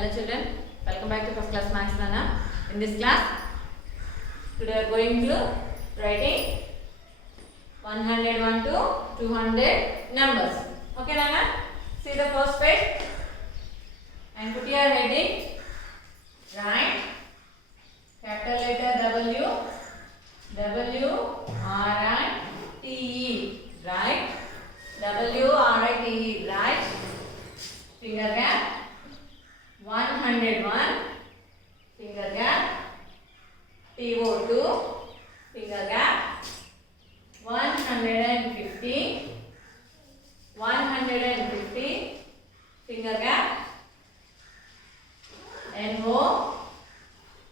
Hello children, welcome back to first class maths Nana. In this class, today we are going to writing 101 to 200 numbers. Okay Nana, see the first page and put your heading. Write capital letter W, W-R-I-T-E. Write W-R-I-T-E. Write finger gap 101, finger gap TO2, finger gap 150, 150, finger gap NO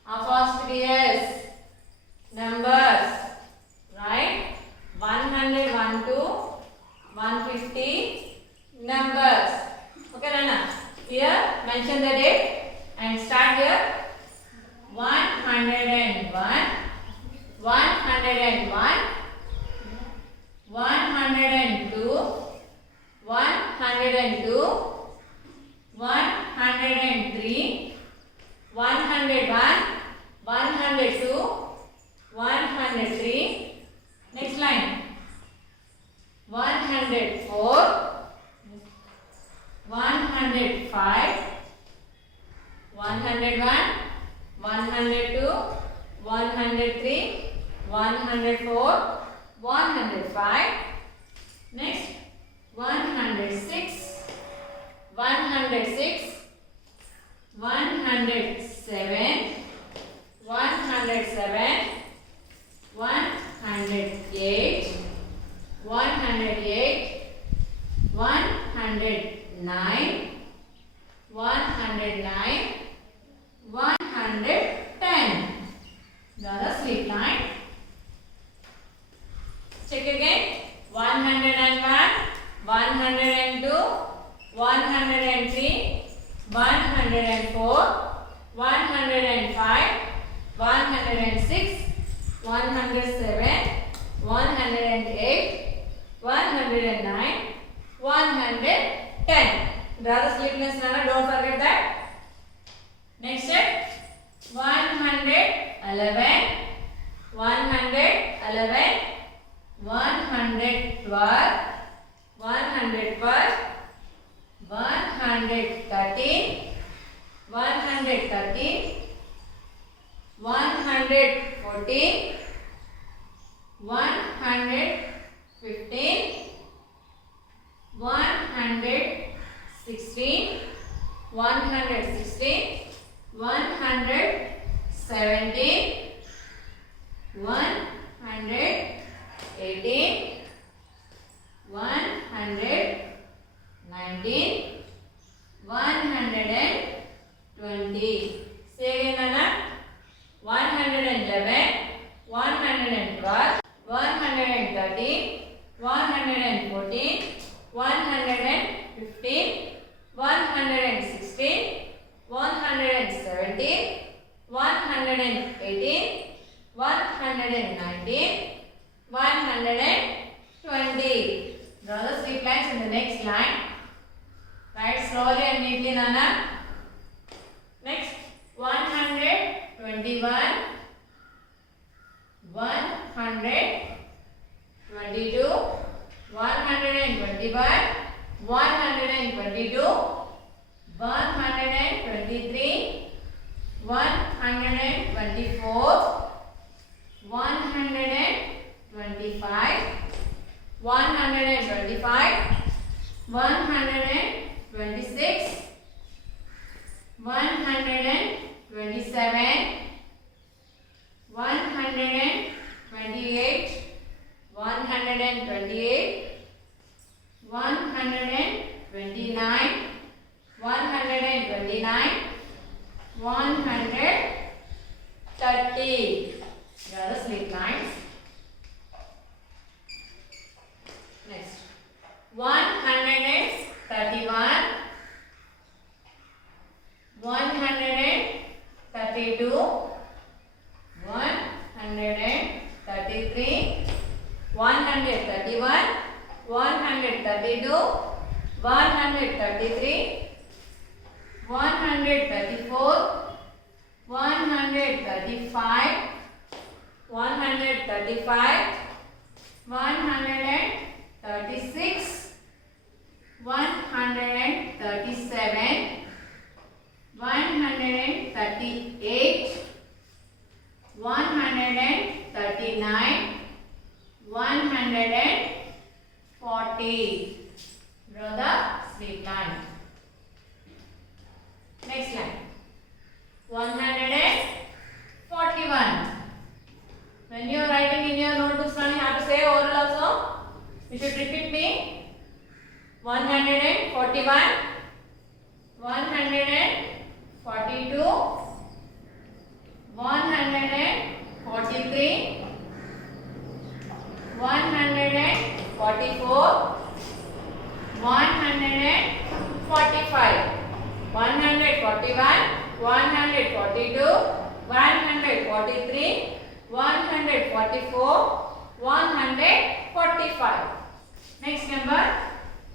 apostrophe S. Numbers, right? 101 to 150 numbers. Okay Nana, here mention the date and start here. 101, 101, 102, 102, 103, 101, 102, 103. Next line. 104, 105, 101, 102, 103, 104, 105. Next, 106, 106, 107, 107, 108, 108, 109, 109, 110. The sleep line. Check again. 101, 102, 103, 104, 105, 106, 107, 108, 109, 110. Draw the sleep lines, Nana. Don't forget that. Next step. 111, 111, 112, 112, 113, 113, 114, 115, 116, 116, 117, 118, 119, 120. Say again Nana. 111, 112, 113, 114, 115, 116, 117, 118, 119, 120. Draw the sleep lines in the next line. Write slowly and neatly Nana. Next, 121, 122, 121, 122, 123, 124, 125, 125, 126, 127, 128, 128, 129, 129, 130. Draw the sleep lines. Next, 131, 132, 133, 131, 132, 133, 134, 134, 135, 135, 136, 137, 138, 139, 140. Draw the straight line. Next line. 141. When you are writing in your notebooks, you have to say oral also. You should repeat me. 141, 142, 143, 144, 145, 141, 142, 143, 144, 145. Next number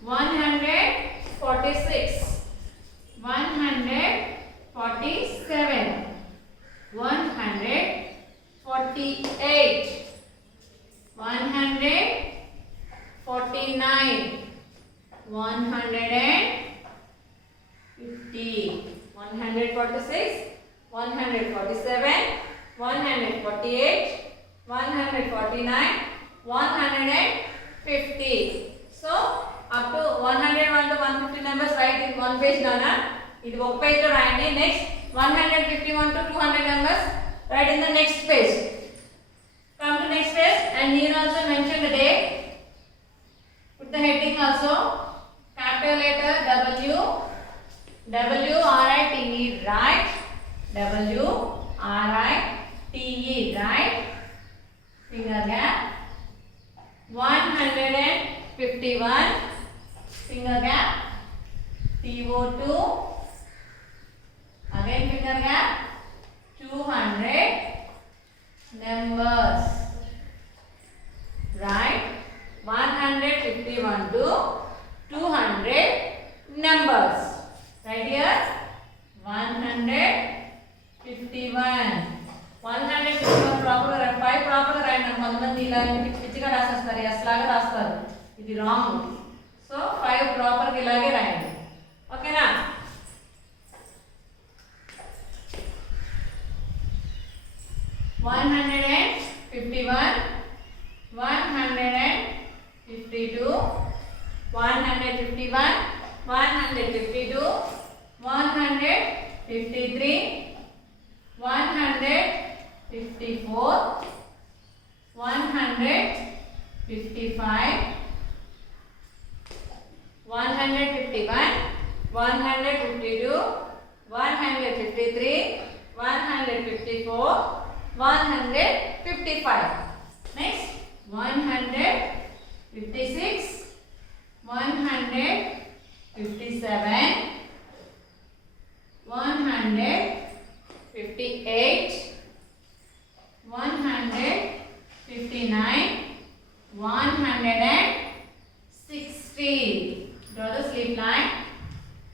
146, 147, 148, 149, 150, 146, 147, 148, 149, 150. So up to 101 to 150 numbers write in one page now. It one page to write. Next 151 to 200 numbers write in the next page. Come to next page and here also mention the date. Put the heading also. Capital letter W, W-R-I-T-E, right. W-R-I-T-E, right. Finger gap. 151. Finger gap. TO2. Again finger gap. 200 numbers. Right. 151 to 200 numbers. Right here. 151. 151 proper and 5 proper and కొంతమంది ఇలా పిచ్చిగా రాసేస్తారు yes లాగా రాస్తారు ఇది wrong so 5 proper గా ఇలాగే రాయండి ఓకేనా 151 152 151 152 153 154 155 151 152 153 154 155 next 156 157 158 159 160 draw the slip line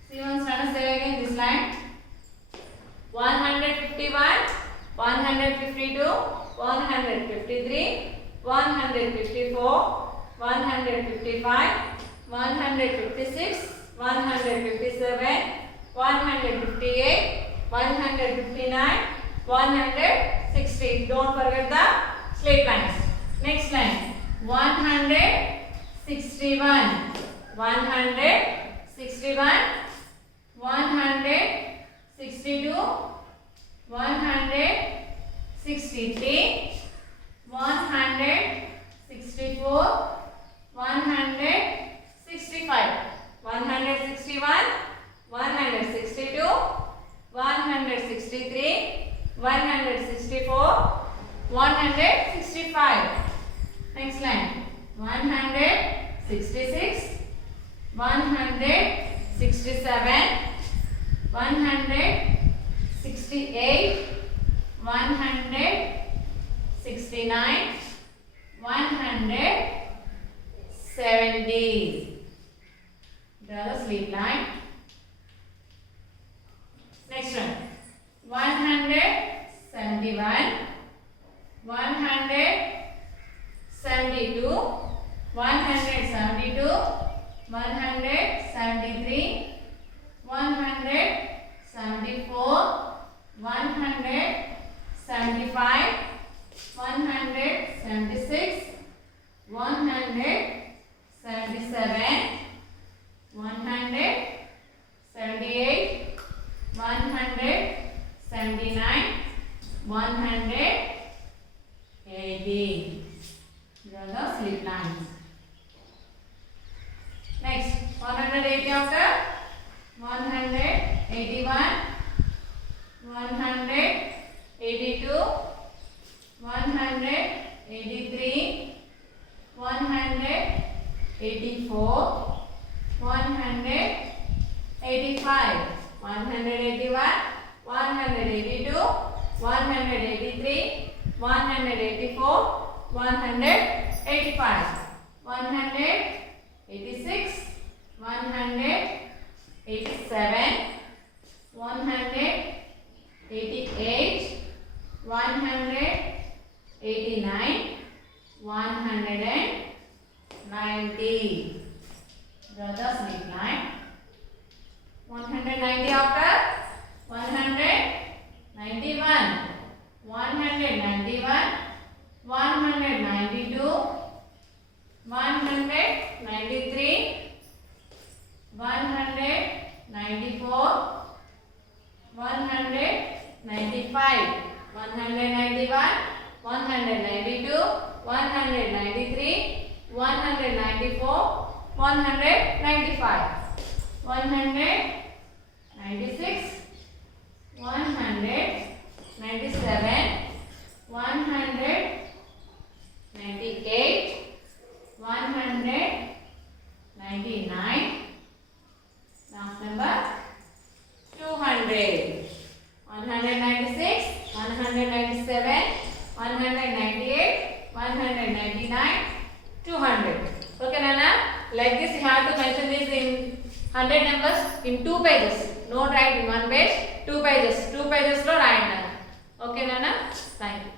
see once run say again this line 151 152 153 154 155 156 157 158 159 160 don't forget the straight lines next line 161 161 162 163 164 165 161 162 163 164 165 next line 166 167 168 169 170 draw the slip line 175, 176, 177, 178, 179, 180. These are the slip lines. Next, 180 after 181, 182, 183, 184, 185, 181, 182, 183, 184, 185, 186, 187, 188, 189, 190. Draw the slip line. 190 after 191, 191, 192, 193, 194, 195, 191, 192, 193, 194, 195, 196, 197, 198, 199. Last number 200. 196, 197, 198, 199, 200. Okay, Nana? Like this, you have to mention this in 100 numbers in 2 pages. Don't write in 1 page, 2 pages. 2 pages lo write, Nana. Okay, Nana? Thank you.